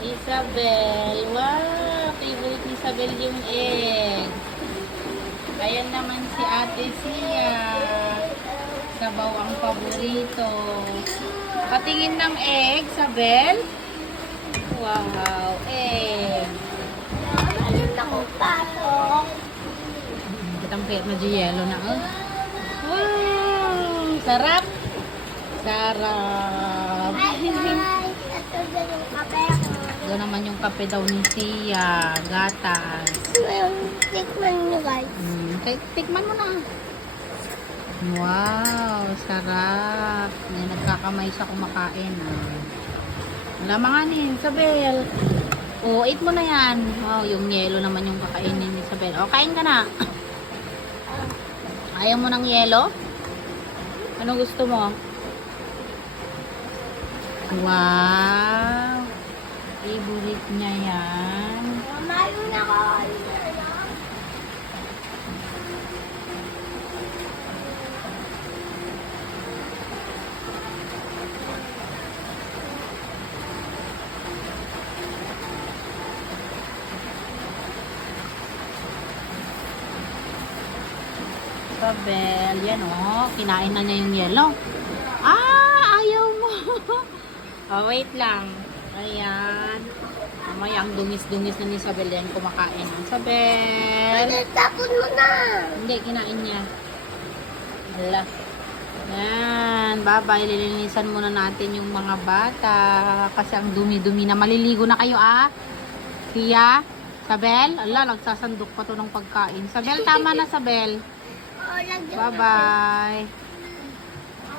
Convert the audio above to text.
Isabel. Wow, favorite ni Isabel yung egg. Ayan naman si Ate Sia. Sabaw ang paborito. Patingin ng egg, Isabel. Wow, egg. Ayun ako pasok. Kitang pet na yellow na. Oh. Wow, sarap. Sarap. Hi naman yung kape daw ni Sia. Gatas. Ngayon, tikman nyo guys. Mm, tik- tikman mo na. Wow, sarap. May nagkakamay sa kumakain. Ah. Wala mga ni Isabel. O, eat mo na yan. Wow, yung yelo naman yung kakainin ni Isabel. O, kain ka na. Ayaw mo ng yelo? Ano gusto mo? Wow. Favorite niya yan. Mamayo na ako. Isabel, yan oh. Kinain na niya yung yelo. Ah, ayaw mo. oh, wait lang. Ayan. Mamaya ang dungis-dungis na ni Isabel yan kumakain. Isabel. Ano, tapon mo na. Hindi, kinain niya. Hala. Yan. Bye-bye. Lilinisan muna natin yung mga bata. Kasi ang dumi-dumi na. Maliligo na kayo ah. Tia. Sabel. Ala, nagsasandok pa to ng pagkain. Sabel, tama na Sabel. Oh. Bye-bye.